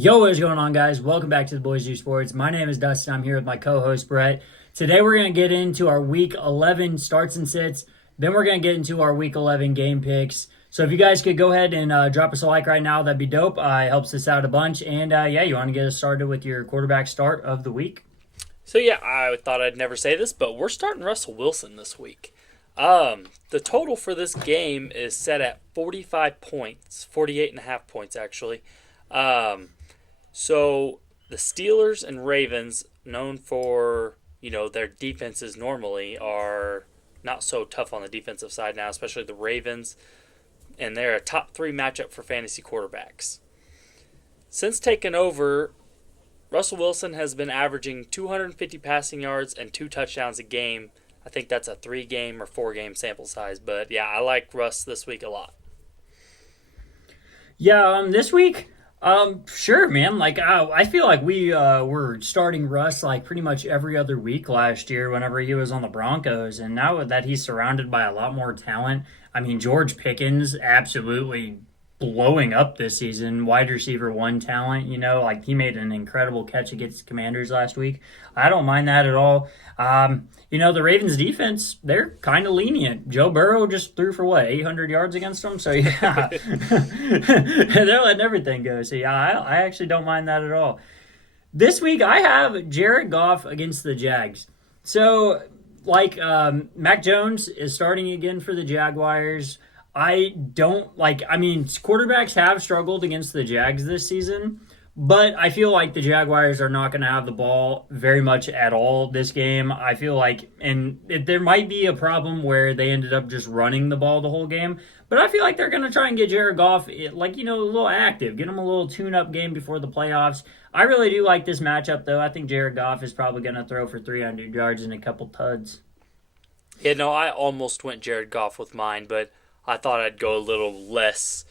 Yo, what is going on, guys? Welcome back to the Boys Do Sports. My name is Dustin. I'm here with my co-host Brett. Today we're going to get into our Week 11 starts and sits. Then we're going to get into our Week 11 game picks. So if you guys could go ahead and drop us a like right now, that'd be dope. It helps us out a bunch. And you want to get us started with your quarterback start of the week? So I thought I'd never say this, but we're starting Russell Wilson this week. The total for this game is set at 45 points, 48.5 points actually. So the Steelers and Ravens, known for, their defenses normally, are not so tough on the defensive side now, especially the Ravens, and they're a top 3 matchup for fantasy quarterbacks. Since taking over, Russell Wilson has been averaging 250 passing yards and 2 touchdowns a game. I think that's a 3-game or 4-game sample size, but I like Russ this week a lot. This week, sure, man. I feel like we were starting Russ like pretty much every other week last year whenever he was on the Broncos, and now that he's surrounded by a lot more talent, I mean, George Pickens absolutely blowing up this season, wide receiver 1 talent, he made an incredible catch against the Commanders last week. I don't mind that at all. The Ravens defense, they're kind of lenient. Joe Burrow just threw for 800 yards against them. So yeah, they're letting everything go. So yeah, I actually don't mind that at all. This week I have Jared Goff against the Jags. So Mac Jones is starting again for the Jaguars. Quarterbacks have struggled against the Jags this season, but I feel like the Jaguars are not going to have the ball very much at all this game. I feel like, there might be a problem where they ended up just running the ball the whole game, but I feel like they're going to try and get Jared Goff, a little active, get him a little tune-up game before the playoffs. I really do like this matchup, though. I think Jared Goff is probably going to throw for 300 yards and a couple tuds. Yeah, no, I almost went Jared Goff with mine, but I thought I'd go a little less,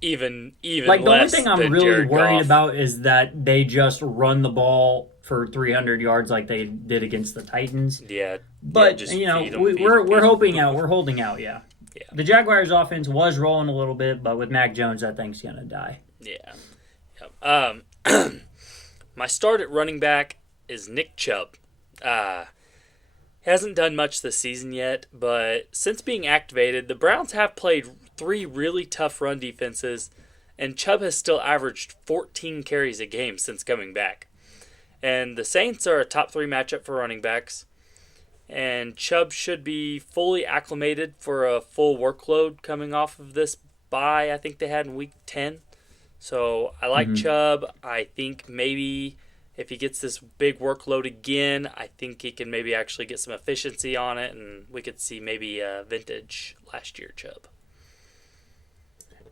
even less. The only thing I'm really Jared worried Goff. about is that they just run the ball for 300 yards like they did against the Titans. Yeah, but just we're hoping out. We're holding out. Yeah. Yeah. The Jaguars' offense was rolling a little bit, but with Mac Jones, that thing's gonna die. Yeah. My start at running back is Nick Chubb. Hasn't done much this season yet, but since being activated, the Browns have played 3 really tough run defenses, and Chubb has still averaged 14 carries a game since coming back. And the Saints are a top 3 matchup for running backs, and Chubb should be fully acclimated for a full workload coming off of this bye I think they had in Week 10. So I like Chubb. I think maybe if he gets this big workload again, I think he can maybe actually get some efficiency on it, and we could see maybe a vintage last year Chubb.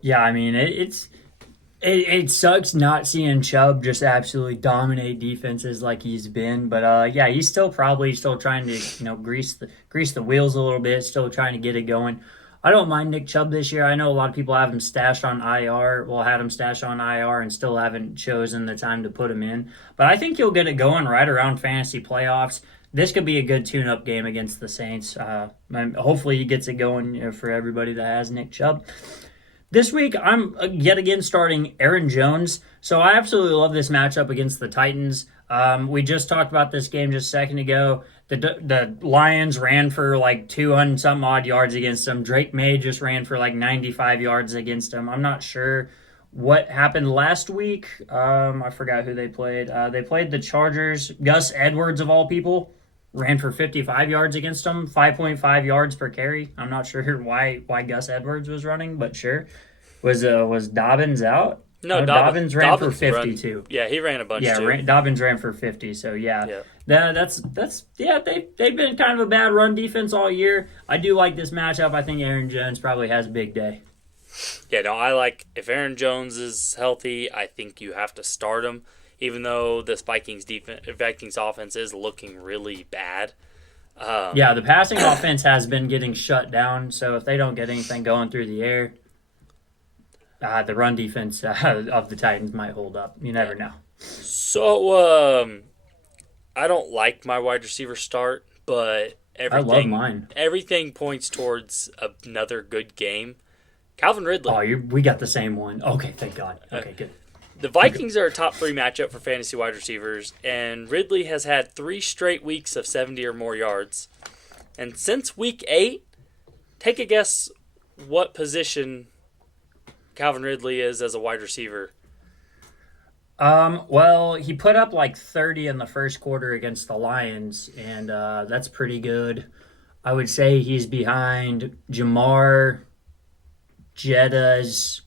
Yeah, I mean it sucks not seeing Chubb just absolutely dominate defenses like he's been, but he's still trying to grease the wheels a little bit, still trying to get it going. I don't mind Nick Chubb this year. I know a lot of people have him stashed on IR. Well, had him stashed on IR and still haven't chosen the time to put him in. But I think he'll get it going right around fantasy playoffs. This could be a good tune-up game against the Saints. Hopefully he gets it going for everybody that has Nick Chubb. This week, I'm yet again starting Aaron Jones. So I absolutely love this matchup against the Titans. We just talked about this game just a second ago. The Lions ran for 200-something odd yards against them. Drake May just ran for 95 yards against them. I'm not sure what happened last week. I forgot who they played. They played the Chargers. Gus Edwards, of all people, ran for 55 yards against them, 5.5 yards per carry. I'm not sure why Gus Edwards was running, but sure. Was Dobbins out? No, Dobbins ran for 50 too. Yeah, he ran a bunch too. Dobbins ran for 50. So yeah. They've been kind of a bad run defense all year. I do like this matchup. I think Aaron Jones probably has a big day. Yeah, no, if Aaron Jones is healthy, I think you have to start him, even though this Vikings offense is looking really bad. The passing offense has been getting shut down. So if they don't get anything going through the air, the run defense of the Titans might hold up. You never know. So, I don't like my wide receiver start, but I love mine. Everything points towards another good game. Calvin Ridley. Oh, we got the same one. Okay, thank God. Okay, good. The Vikings are a top 3 matchup for fantasy wide receivers, and Ridley has had 3 straight weeks of 70 or more yards. And since week 8, take a guess what position Calvin Ridley is as a wide receiver. Well, he put up like 30 in the first quarter against the Lions, and that's pretty good. I would say he's behind Jamar, Jeddah's.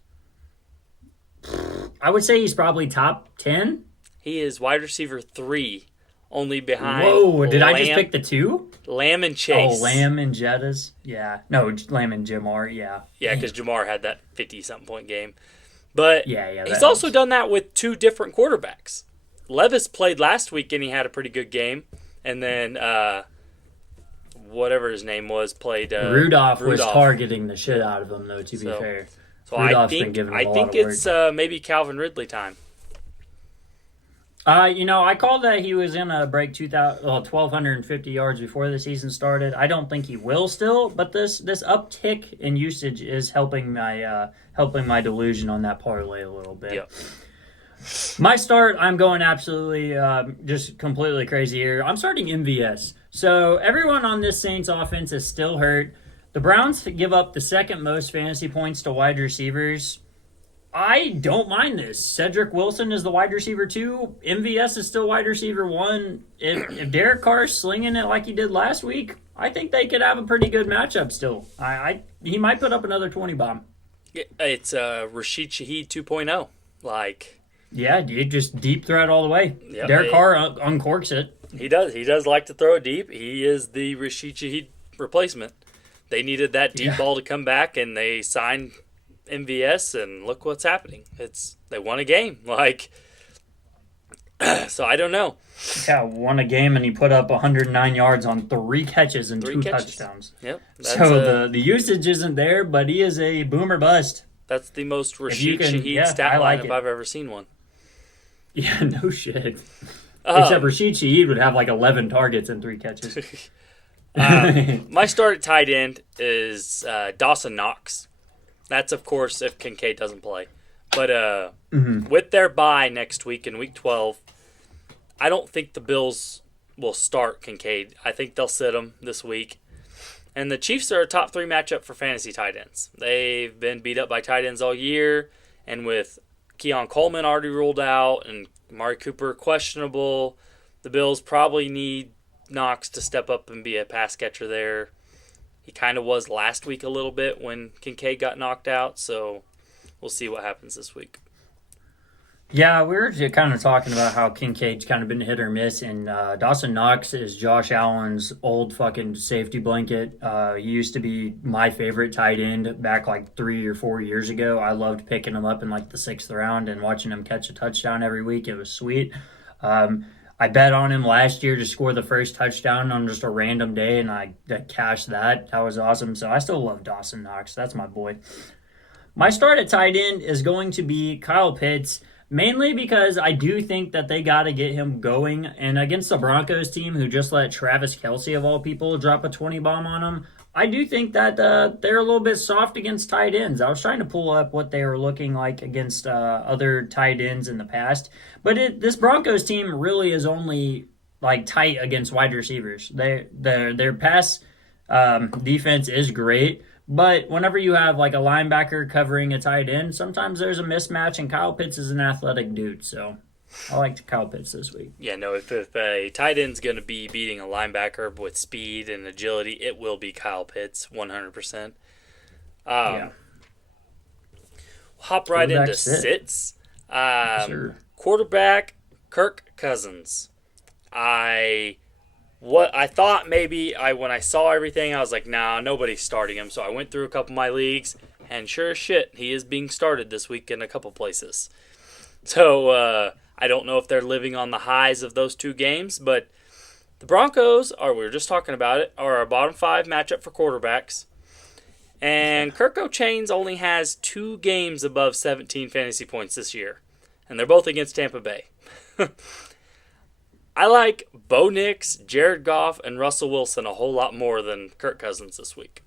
I would say he's probably top 10. He is wide receiver 3, only behind. Whoa, did I just pick the 2? Lamb and Chase. Oh, Lamb and Jeddah's? Yeah. No, Lamb and Jamar, yeah. Yeah, because Jamar had that 50-something point game. But yeah, he's also done that with 2 different quarterbacks. Levis played last week and he had a pretty good game. And then whatever his name was played. Rudolph was targeting the shit out of him, though, to be fair. So I think it's maybe Calvin Ridley time. I called that he was going to break 1,250 yards before the season started. I don't think he will still, but this uptick in usage is helping my delusion on that parlay a little bit. Yep. My start, I'm going absolutely just completely crazy here. I'm starting MVS. So everyone on this Saints offense is still hurt. The Browns give up the second most fantasy points to wide receivers. I don't mind this. Cedric Wilson is the wide receiver 2. MVS is still wide receiver 1. If Derek Carr's slinging it like he did last week, I think they could have a pretty good matchup still. He might put up another 20 bomb. It's Rashid Shaheed 2.0. Yeah, dude, just deep threat all the way. Yep, Derek Carr uncorks it. He does. He does like to throw it deep. He is the Rashid Shaheed replacement. They needed that deep ball to come back, and they signed MVS, and look what's happening. They won a game. So I don't know. Yeah, won a game, and he put up 109 yards on 3 catches and 2 touchdowns. Yep. So the usage isn't there, but he is a boomer bust. That's the most Rashid Shaheed stat line if I've ever seen one. Yeah, no shit. Except Rashid Shaheed would have 11 targets and 3 catches. My start at tight end is Dawson Knox. That's, of course, if Kincaid doesn't play. But with their bye next week in Week 12, I don't think the Bills will start Kincaid. I think they'll sit him this week. And the Chiefs are a top 3 matchup for fantasy tight ends. They've been beat up by tight ends all year. And with Keon Coleman already ruled out and Amari Cooper questionable, the Bills probably need Knox to step up and be a pass catcher there. He kind of was last week a little bit when Kincaid got knocked out, so we'll see what happens this week. Yeah, we were just kind of talking about how Kincaid's kind of been hit or miss, and Dawson Knox is Josh Allen's old fucking safety blanket. He used to be my favorite tight end back 3 or 4 years ago. I loved picking him up in the 6th round and watching him catch a touchdown every week. It was sweet. I bet on him last year to score the first touchdown on just a random day, and I cashed that. That was awesome. So I still love Dawson Knox. That's my boy. My start at tight end is going to be Kyle Pitts, mainly because I do think that they got to get him going. And against the Broncos team, who just let Travis Kelce, of all people, drop a 20 bomb on him, I do think that they're a little bit soft against tight ends. I was trying to pull up what they were looking like against other tight ends in the past. But this Broncos team really is only tight against wide receivers. Their pass defense is great. But whenever you have a linebacker covering a tight end, sometimes there's a mismatch, and Kyle Pitts is an athletic dude. So I like Kyle Pitts this week. Yeah, no, if a tight end's going to be beating a linebacker with speed and agility, it will be Kyle Pitts, 100%. Yeah. Hop right into sits. Sure. Quarterback, Kirk Cousins. When I saw everything, I was like, nah, nobody's starting him. So I went through a couple of my leagues, and sure as shit, he is being started this week in a couple places. So I don't know if they're living on the highs of those 2 games, but the Broncos, we were just talking about it, are a bottom 5 matchup for quarterbacks. And Kirk O'Chains only has 2 games above 17 fantasy points this year, and they're both against Tampa Bay. I like Bo Nix, Jared Goff, and Russell Wilson a whole lot more than Kirk Cousins this week.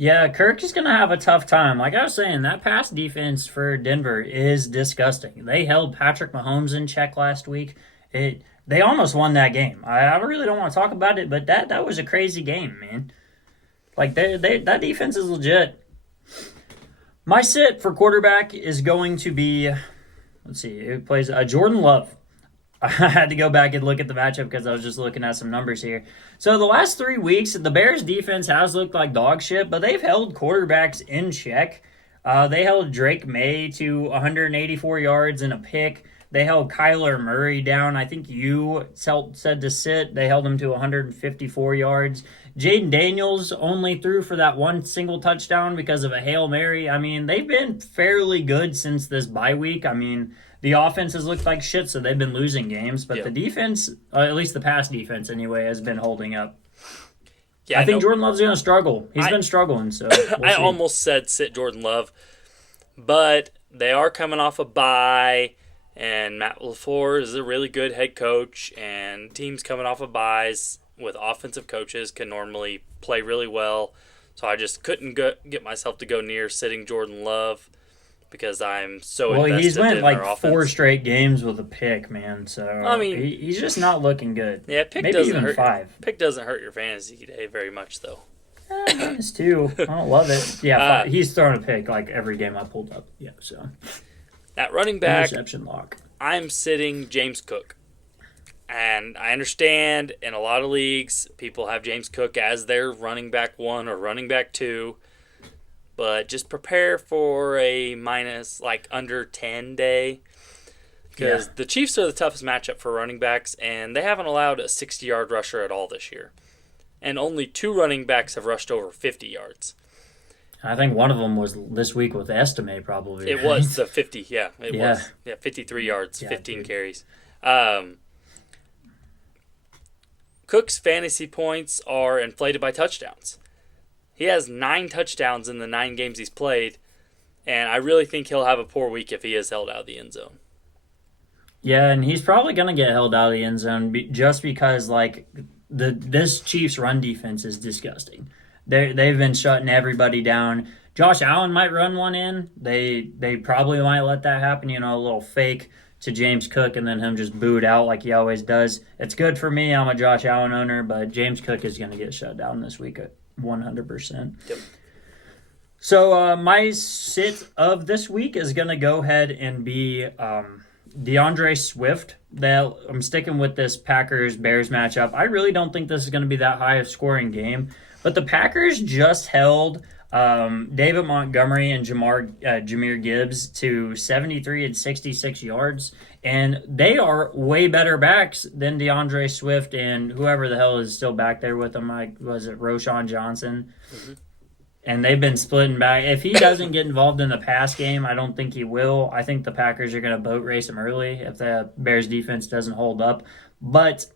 Yeah, Kirk is going to have a tough time. Like I was saying, that pass defense for Denver is disgusting. They held Patrick Mahomes in check last week. They almost won that game. I really don't want to talk about it, but that was a crazy game, man. Like that defense is legit. My sit for quarterback is going to be, let's see, it plays Jordan Love. I had to go back and look at the matchup because I was just looking at some numbers here. So the last 3 weeks, the Bears defense has looked like dog shit, but they've held quarterbacks in check. They held Drake May to 184 yards and a pick. They held Kyler Murray down. I think you said to sit. They held him to 154 yards. Jaden Daniels only threw for that one single touchdown because of a Hail Mary. I mean, they've been fairly good since this bye week. I mean, the offense has looked like shit, so they've been losing games. But the defense, at least the pass defense anyway, has been holding up. Yeah, I think Jordan Love's going to struggle. He's been struggling. So I almost said sit Jordan Love, but they are coming off a bye, and Matt LaFleur is a really good head coach, and teams coming off of byes with offensive coaches can normally play really well. So I just couldn't get myself to go near sitting Jordan Love, because I'm so invested he's went in like our offense. 4 straight games with a pick, man. So I mean, he's just not looking good. Yeah, pick maybe doesn't even hurt. 5. Pick doesn't hurt your fantasy day very much, though. Minus 2. I don't love it. Yeah, he's throwing a pick like every game I pulled up. Yeah, so at running back, interception lock. I'm sitting James Cook. And I understand in a lot of leagues, people have James Cook as their running back 1 or running back 2. But just prepare for a minus, like, under 10 day. Because the Chiefs are the toughest matchup for running backs, and they haven't allowed a 60-yard rusher at all this year. And only 2 running backs have rushed over 50 yards. I think one of them was this week with Estime, probably. It was the 50, yeah. It was. Yeah, 53 yards, 15 carries. Cook's fantasy points are inflated by touchdowns. He has 9 touchdowns in the 9 games he's played, and I really think he'll have a poor week if he is held out of the end zone. Yeah, and he's probably going to get held out of the end zone just because, like, this Chiefs run defense is disgusting. They've been shutting everybody down. Josh Allen might run one in. They probably might let that happen, a little fake to James Cook and then him just boo it out like he always does. It's good for me. I'm a Josh Allen owner, but James Cook is going to get shut down this week 100%. Yep. So my sit of this week is going to go ahead and be DeAndre Swift. I'm sticking with this Packers-Bears matchup. I really don't think this is going to be that high of scoring game, but the Packers just held David Montgomery and Jahmyr Gibbs to 73 and 66 yards, and they are way better backs than DeAndre Swift and whoever the hell is still back there with them. Was it Roshan Johnson? Mm-hmm. And they've been splitting back. If he doesn't get involved in the pass game, I don't think he will. I think the Packers are going to boat race him early if the Bears defense doesn't hold up. But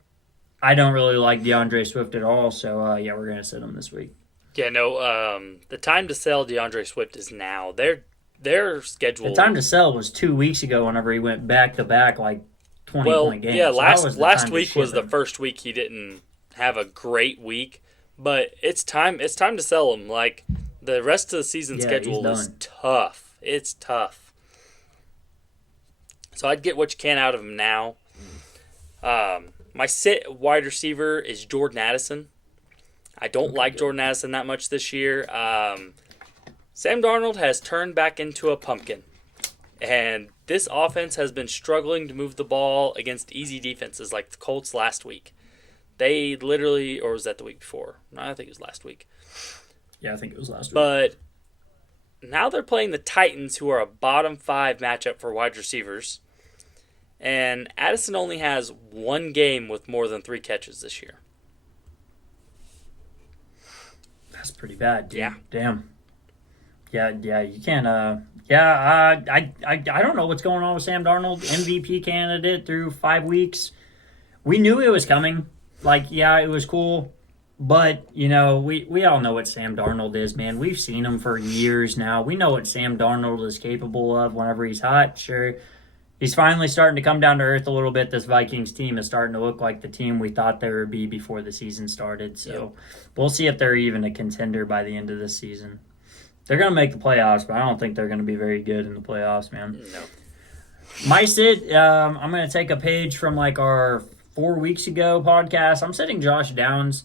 I don't really like DeAndre Swift at all, so we're going to sit him this week. Yeah, no, the time to sell DeAndre Swift is now. Their schedule. The time to sell was 2 weeks ago whenever he went back-to-back, like, 20-point games. Yeah, so last week was the first week he didn't have a great week, but it's time to sell him. Like, the rest of the season schedule is tough. It's tough. So I'd get what you can out of him now. My sit wide receiver is Jordan Addison. I don't like Jordan Addison that much this year. Sam Darnold has turned back into a pumpkin. And this offense has been struggling to move the ball against easy defenses like the Colts last week. They literally, or was that the week before? No, I think it was last week. Yeah, I think it was last week. But now they're playing the Titans, who are a bottom 5 matchup for wide receivers. And Addison only has 1 game with more than 3 catches this year. That's pretty bad, dude. Yeah. Damn. Yeah, you can't, I don't know what's going on with Sam Darnold. MVP candidate through 5 weeks. We knew it was coming. Like, yeah, it was cool. But, we all know what Sam Darnold is, man. We've seen him for years now. We know what Sam Darnold is capable of whenever he's hot. Sure, He's finally starting to come down to earth a little bit. This Vikings team is starting to look like the team we thought they would be before the season started. So we'll see if they're even a contender by the end of this season. They're going to make the playoffs, but I don't think they're going to be very good in the playoffs, man. No. My sit, I'm going to take a page from like our 4 weeks ago podcast. I'm sitting Josh Downs.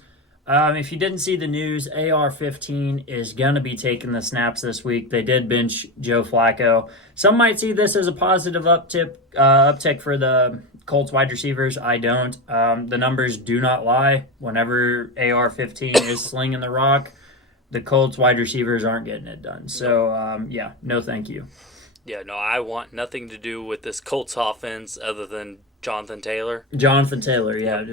If you didn't see the news, AR-15 is going to be taking the snaps this week. They did bench Joe Flacco. Some might see this as a positive uptick for the Colts wide receivers. I don't. The numbers do not lie. Whenever AR-15 is slinging the rock, the Colts wide receivers aren't getting it done. So, no thank you. Yeah, no, I want nothing to do with this Colts offense other than Jonathan Taylor. Jonathan Taylor, yeah.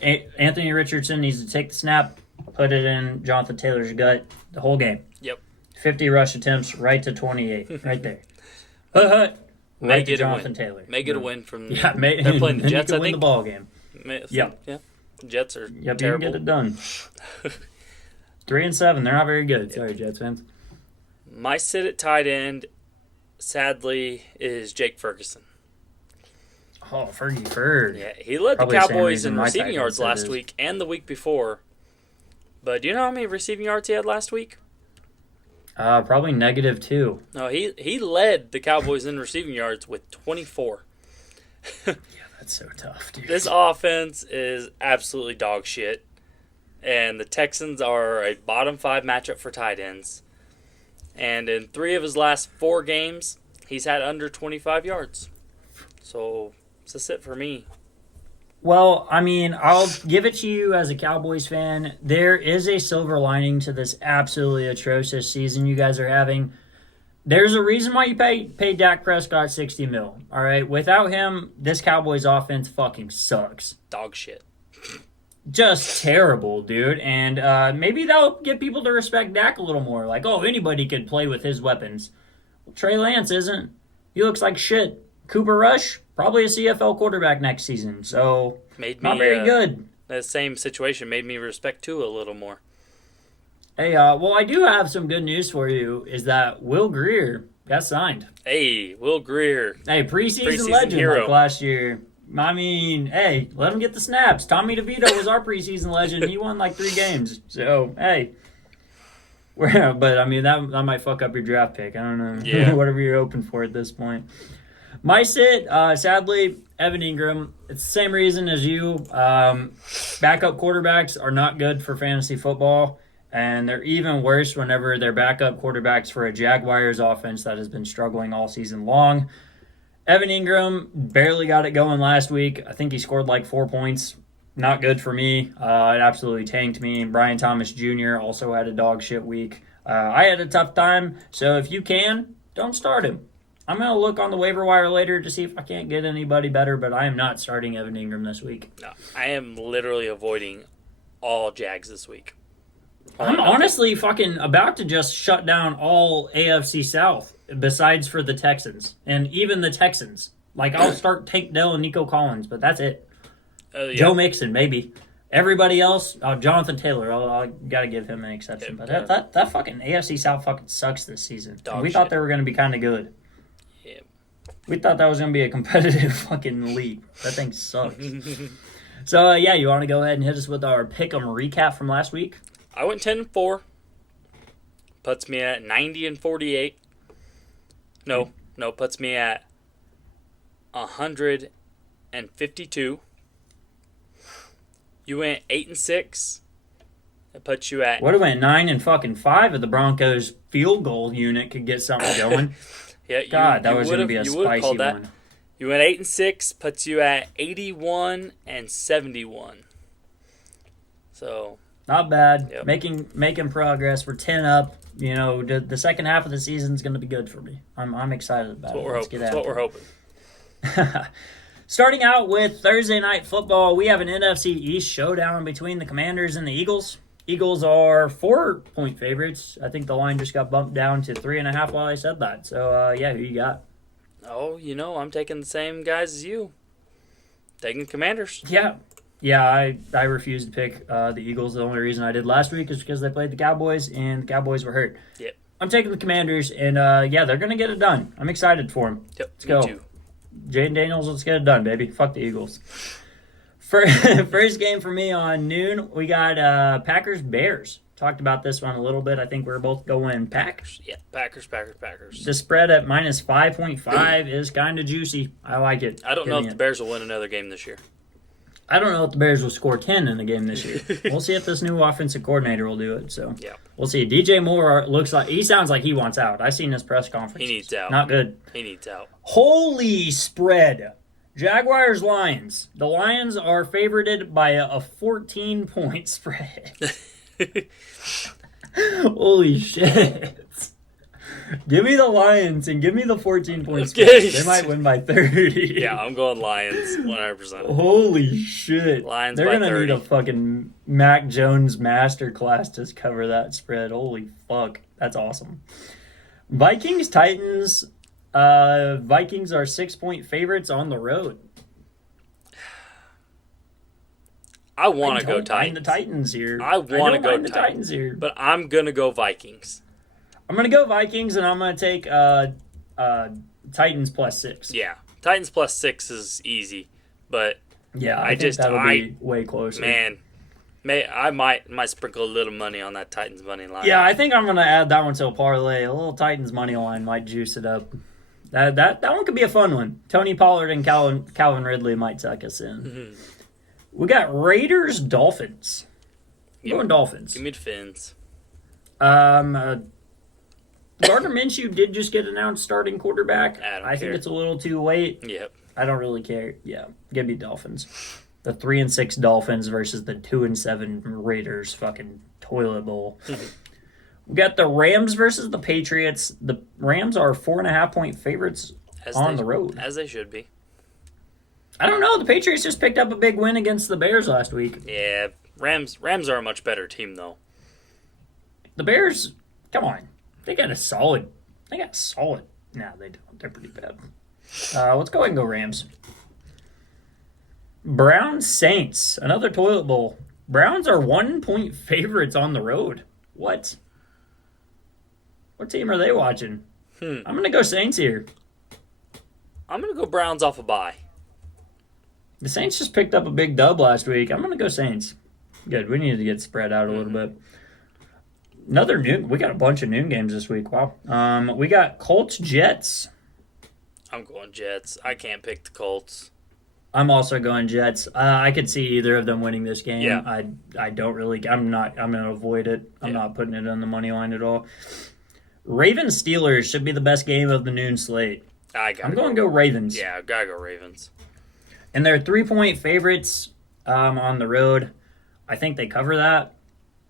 Anthony Richardson needs to take the snap, put it in Jonathan Taylor's gut the whole game. Yep. 50 rush attempts, right to 28, right there. Right to Jonathan Taylor. Make it a win from. Yeah, they're playing the Jets. I think win the ball game. Yeah. Jets are Yep, terrible. you can get it done. 3-7, they're not very good. Sorry, Jets fans. My sit at tight end, sadly, is Jake Ferguson. Oh, Fergie Ferg. Yeah, he led Probably the the same Cowboys reason in my receiving tight end yards said last is. week and the week before. But do you know how many receiving yards he had last week? Probably -2. No, he led the Cowboys in receiving yards with 24. Yeah, that's so tough, dude. This offense is absolutely dog shit. And the Texans are a bottom 5 matchup for tight ends. And in 3 of his last 4 games, he's had under 25 yards. So it's a sit for me. Well, I mean, I'll give it to you as a Cowboys fan. There is a silver lining to this absolutely atrocious season you guys are having. There's a reason why you pay Dak Prescott $60 million. All right, without him, this Cowboys offense fucking sucks. Dog shit. Just terrible, dude. And maybe that'll get people to respect Dak a little more. Like, oh, anybody could play with his weapons. Well, Trey Lance isn't. He looks like shit. Cooper Rush, probably a CFL quarterback next season. So, not very good. That same situation made me respect Tua a little more. Hey, well, I do have some good news for you. Is that Will Grier got signed? Hey, Will Grier. Hey, preseason Preseason legend hero. like last year. I mean, hey, let him get the snaps. Tommy DeVito was our preseason legend. He won like 3 games. So, hey. But, I mean, that might fuck up your draft pick. I don't know. Yeah. Whatever you're hoping for at this point. My sit, sadly, Evan Ingram. It's the same reason as you. Backup quarterbacks are not good for fantasy football. And they're even worse whenever they're backup quarterbacks for a Jaguars offense that has been struggling all season long. Evan Ingram barely got it going last week. I think he scored like 4 points. Not good for me. It absolutely tanked me. Brian Thomas Jr. also had a dog shit week. I had a tough time. So if you can, don't start him. I'm going to look on the waiver wire later to see if I can't get anybody better, but I am not starting Evan Ingram this week. No, I am literally avoiding all Jags this week. I'm honestly fucking about to just shut down all AFC South besides for the Texans and even the Texans. Like, I'll start Tank Dell and Nico Collins, but that's it. Yeah. Joe Mixon, maybe. Everybody else, Jonathan Taylor, I got to give him an exception. But that fucking AFC South fucking sucks this season. Dog We shit. thought they were going to be kind of good. Yeah. We thought that was going to be a competitive fucking league. That thing sucks. So, you want to go ahead and hit us with our pick 'em recap from last week? I went 10-4. Puts me at 90-48. No, puts me at 152. You went 8-6. It puts you at Would have went 9-5 if the Broncos field goal unit could get something going. God, that was going to be a spicy one. You went 8-6, puts you at 81-71. So Not bad. Yep. Making progress. We're 10 up. You know, the second half of the season is going to be good for me. I'm excited about it. that's what we're hoping. Starting out with Thursday Night Football, we have an NFC East showdown between the Commanders and the Eagles. Eagles are 4-point favorites. I think the line just got bumped down to 3.5 while I said that. So, who you got? Oh, I'm taking the same guys as you. Taking Commanders. Yeah, I refused to pick the Eagles. The only reason I did last week is because they played the Cowboys, and the Cowboys were hurt. Yep. I'm taking the Commanders, and they're going to get it done. I'm excited for them. Yep. Let's go. Me too. Jaden Daniels, let's get it done, baby. Fuck the Eagles. First game for me on noon, we got Packers Bears. Talked about this one a little bit. I think we're both going Packers. Yeah, Packers. The spread at minus 5.5 is kind of juicy. I like it. I don't know Give if me the it. Bears will win another game this year. I don't know if the Bears will score 10 in the game this year. We'll see if this new offensive coordinator will do it. So Yeah. we'll see. DJ Moore looks like he sounds like he wants out. I seen his press conference. He needs out. Not good. He needs out. Holy spread. Jaguars Lions. The Lions are favorited by a 14-point spread. Holy shit. Give me the Lions and give me the 14-point spread. Okay. They might win by 30. Yeah, I'm going Lions 100%. Holy shit. Lions They're by going to 30. need a fucking Mac Jones masterclass to cover that spread. Holy fuck. That's awesome. Vikings Titans. Vikings are 6-point favorites on the road. I want to go don't mind Titans. the Titans here. I want to go the Titans here. But I'm going to go Vikings. I'm going to go Vikings, and I'm going to take Titans plus 6. Yeah. Titans plus 6 is easy. But, Yeah, I think just- that'll I- be way closer. man, I might sprinkle a little money on that Titans money line. Yeah, I think I'm going to add that one to a parlay. A little Titans money line might juice it up. That one could be a fun one. Tony Pollard and Calvin Ridley might tuck us in. Mm-hmm. We got Raiders Dolphins. I'm Give- going Dolphins. Give me the Fins. Gardner Minshew did just get announced starting quarterback. I don't think care. it's a little too late. Yep. I don't really care. Yeah, give me Dolphins. The 3-6 Dolphins versus the 2-7 Raiders. Fucking toilet bowl. We got the Rams versus the Patriots. The Rams are 4.5-point favorites on the road. As they should be. I don't know. The Patriots just picked up a big win against the Bears last week. Yeah. Rams are a much better team, though. The Bears, come on. They got solid. No, they don't. They're pretty bad. Let's go ahead and go Rams. Browns Saints. Another toilet bowl. Browns are 1-point favorites on the road. What? What team are they watching? I'm going to go Saints here. I'm going to go Browns off a bye. The Saints just picked up a big dub last week. I'm going to go Saints. Good. We need to get spread out a little bit. Another noon. We got a bunch of noon games this week. Wow. We got Colts Jets. I'm going Jets. I can't pick the Colts. I'm also going Jets. I could see either of them winning this game. Yeah. I don't really. I'm going to avoid it. I'm Yeah. not putting it on the money line at all. Ravens Steelers should be the best game of the noon slate. I'm going to go Ravens. Yeah, I gotta go Ravens. And they're 3-point favorites on the road. I think they cover that,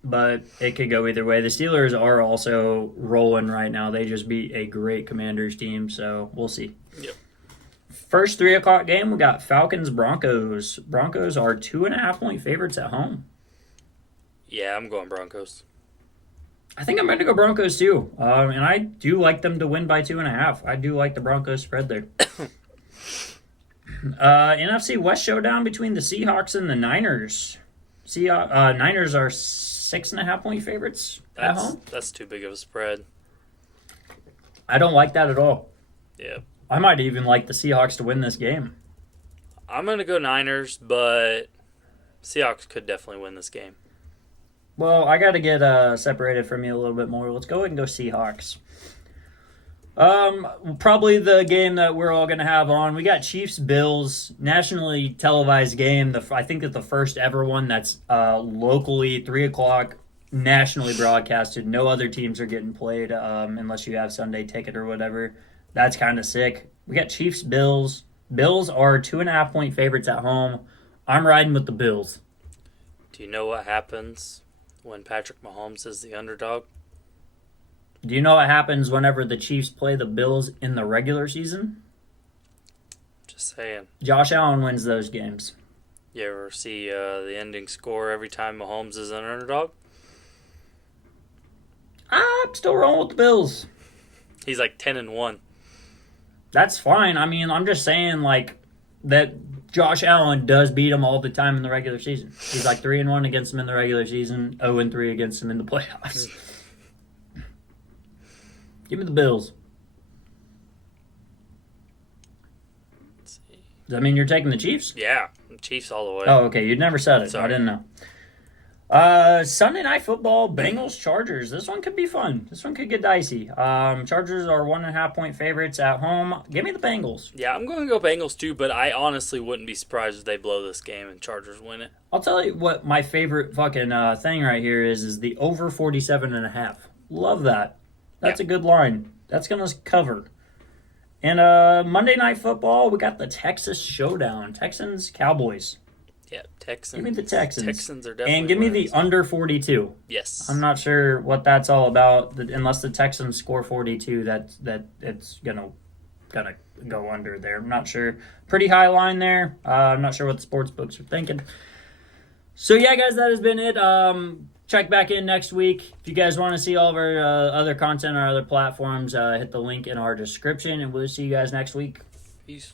but it could go either way. The Steelers are also rolling right now. They just beat a great Commanders team, so we'll see. Yep. First 3 o'clock game, we got Falcons Broncos. Broncos are 2.5-point favorites at home. Yeah, I'm going Broncos. I think I'm going to go Broncos too, and I do like them to win by 2.5. I do like the Broncos spread there. NFC West showdown between the Seahawks and the Niners. Niners are 6.5-point favorites at home. That's too big of a spread. I don't like that at all. Yeah. I might even like the Seahawks to win this game. I'm gonna go Niners, but Seahawks could definitely win this game. Well, I got to get separated from you a little bit more. Let's go ahead and go Seahawks. Probably the game that we're all going to have on. We got Chiefs-Bills, nationally televised game. I think that the first ever one that's locally 3 o'clock, nationally broadcasted. No other teams are getting played unless you have Sunday ticket or whatever. That's kind of sick. We got Chiefs-Bills. Bills are 2.5-point favorites at home. I'm riding with the Bills. Do you know what happens when Patrick Mahomes is the underdog? Do you know what happens whenever the Chiefs play the Bills in the regular season? Just saying. Josh Allen wins those games. You ever see the ending score every time Mahomes is an underdog? I'm still rolling with the Bills. He's like 10-1. That's fine. I mean, I'm just saying, like, that Josh Allen does beat them all the time in the regular season. He's like 3-1 against them in the regular season, 0-3 against them in the playoffs. Give me the Bills. Does that mean you're taking the Chiefs? Yeah, Chiefs all the way. Oh, okay. You'd never said it. Sorry. I didn't know. Sunday night football, Bengals Chargers. This one could be fun. This one could get dicey. Chargers are 1.5-point favorites at home. Give me the Bengals. Yeah, I'm going to go Bengals too, but I honestly wouldn't be surprised if they blow this game and Chargers win it. I'll tell you what my favorite fucking thing right here is the over 47.5. Love that. That's Yeah. a good line. That's gonna cover. And Monday night football, we got the Texas Showdown. Texans Cowboys. Yeah, Texans. Give me the Texans. Texans are definitely And give me the winners. under 42. Yes. I'm not sure what that's all about. Unless the Texans score 42, that it's gonna go under there. I'm not sure. Pretty high line there. I'm not sure what the sports books are thinking. So yeah, guys, that has been it. Check back in next week. If you guys want to see all of our other content on our other platforms, hit the link in our description, and we'll see you guys next week. Peace.